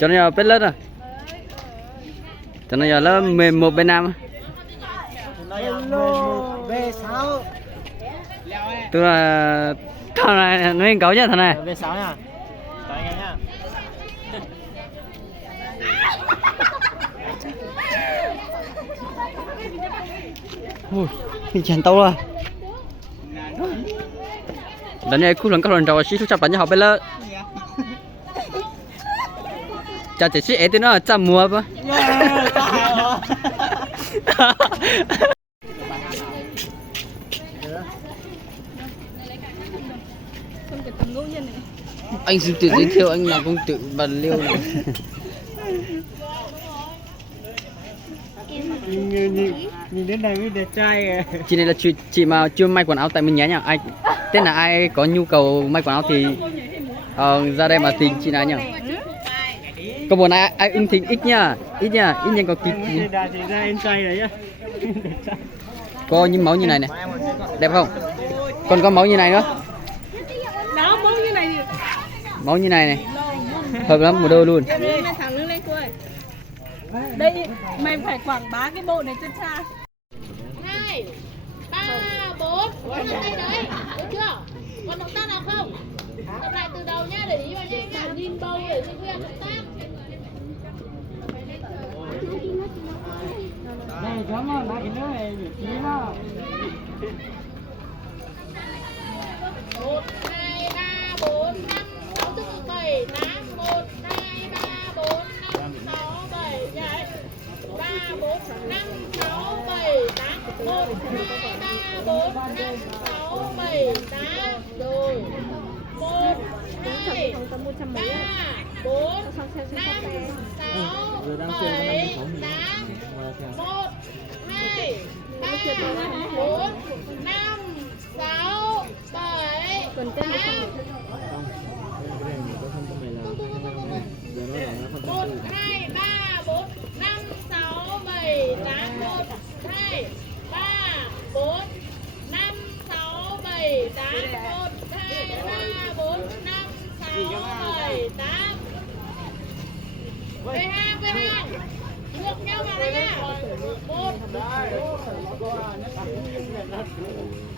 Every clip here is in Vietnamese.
Cho nó giờ bên lên rồi. Cho nó giờ là 11 bên Nam. V6. Tôi là thằng này nó cậu nhá thằng này. V6 nha. Chào anh em nhá. Ui, chèn tao rồi. Lần này khu lần các lần trò xí chặt bắn cho họ bên lớp. Chả chỉ xí ấy thì nó chăm mua bơ. Anh xin tự giới thiệu anh là công tử Bần Liêu này. Nhìn đến đây mới đẹp trai. Chị này là chị mà chưa may quần áo tại mình nhé nhá. Ai tên là ai có nhu cầu may quần áo thì ra đây mà tìm chị này nhá. Có buồn ai ưng thỉnh ít nha, ít nhanh có kịp. Em trai đấy nhá. Có những mẫu như này này, đẹp không? Còn có mẫu như này nữa. Đó, mẫu như này. Mẫu như này này, hợp lắm, một đôi luôn. Thẳng lưng lên cô ơi. Đây, mày phải quảng bá cái bộ này cho cha. 2, 3, 4. Con động tay đấy, được chưa? Còn động tác nào không? Tập lại từ đầu nhá, để ý vào nhanh cả nhìn bầu để cho nguyên động tác. Này, cảm ơn cái nước này tí nó. 1, 2, 3, 4, 5, 6, tức 7, 8, 1, 2, 3, 4, 5, 6, 7, nhảy. 3, 4, 5, 6, 7, 8, 1, 2, 3, 4, 5, 6, 7, 8, rồi. 1, 2, 3, 4, 5, 6, 7, 8, 1, 2, 3, 4, 5, 6, 7, 8. 1, 2, 3, 4, 5, 6, 7, 8, 1, 2, 3, 4, 5, 6, 7, 8, 1, 2, 3, 4, 5, 6, 7, 8. Về hàng, ngược nhau vào đây nha. 1,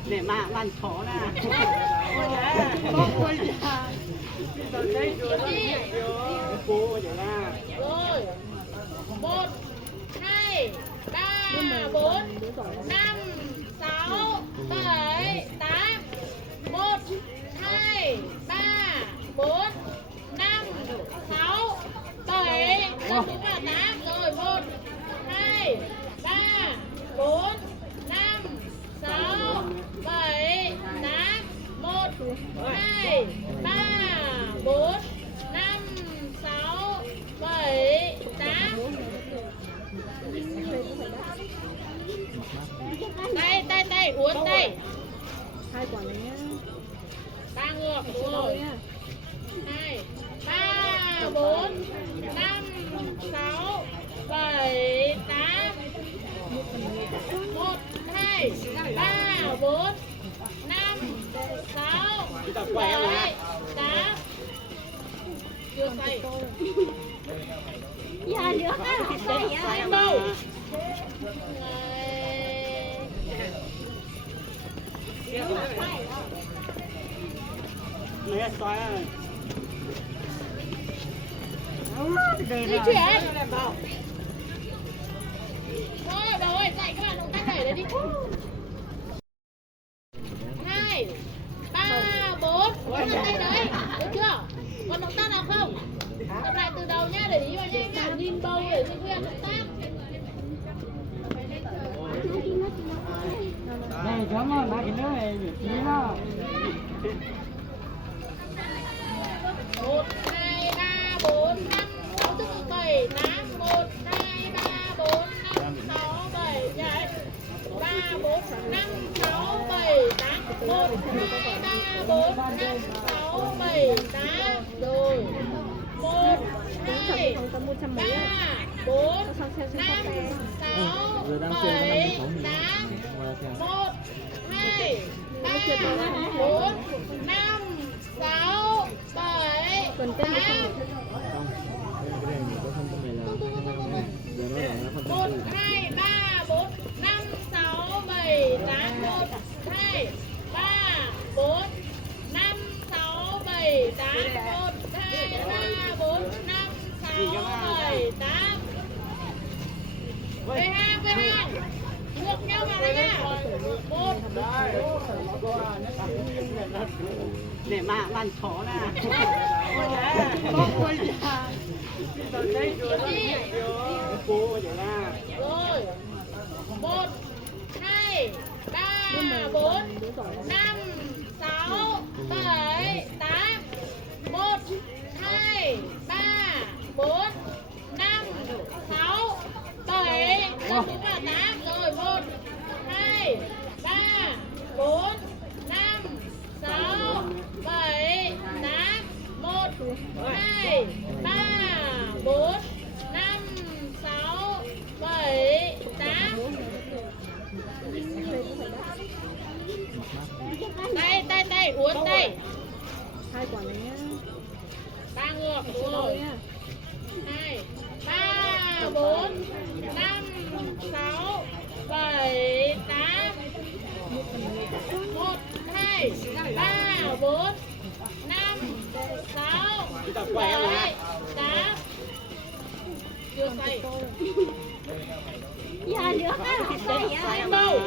để mà lăn chó nè. rồi. 1, 2, 3, 4, 5, 6, 7, 8. 1, 2, 3, 4, 5, 6, 7. Đúng là 8. Rồi 1, 2, 3, 4, 5, 6, 7, 8. 1, 2, 3, 4, 5, 6, 7, 8. Tay, uốn tay. Hai quả này nhá. Ta ngược, đúng rồi. 2, 3, 4, 5, 6, 7, 8. 1, 2, 3, 4, 5, 6, 7, 8. Chưa xoay. Dạ nữa. Xoay bầu. Lấy xoay ơi. Di chuyển. Thôi, bầu ơi, dạy các bạn động tác đẩy đấy đi. 2, 3, 4. Con động tay đấy, được chưa? Còn động tác nào không? Tập lại từ đầu nhá, để ý vào nhanh cả nhìn bầu để cho nguyên động tác. Này, cảm ơn cái nước này tí nó. 1, 2, 3, 4, 5, 6, tức 7, 8, 1, 2, 3, 4, 5, 6, 7, nhảy. 3, 4, 5, 6, 7, 8, 1, 2, 3, 4, 5, 6, 7, 8. Rồi. 1, 2, 3, 4, 5, 6, 7, 8. 1, 2, 3, 4, 5, 6, Còn tên là không Không, cái này mình có không này là giờ nó là nó không một hai ba bốn năm sáu bảy tám một hai ba bốn năm sáu bảy tám một hai ba bốn năm sáu bảy tám về hàng ngược nhau vào đây nha một để mà lăn chó nè có quay nhà tao đây rồi cô vậy nè rồi một hai ba bốn năm sáu bảy tám một hai ba bốn năm sáu bảy năm đúng là tám rồi một hai ba bốn năm sáu bảy tám một hai ba bốn năm sáu bảy tám tay uốn tay 2 quả này nhá. ba ngược rồi hai ba bốn năm sáu bảy tám một hai ba bốn năm sáu bảy tám chưa xoay Dạ nữa á. xoay bầu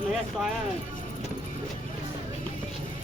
lấy xoay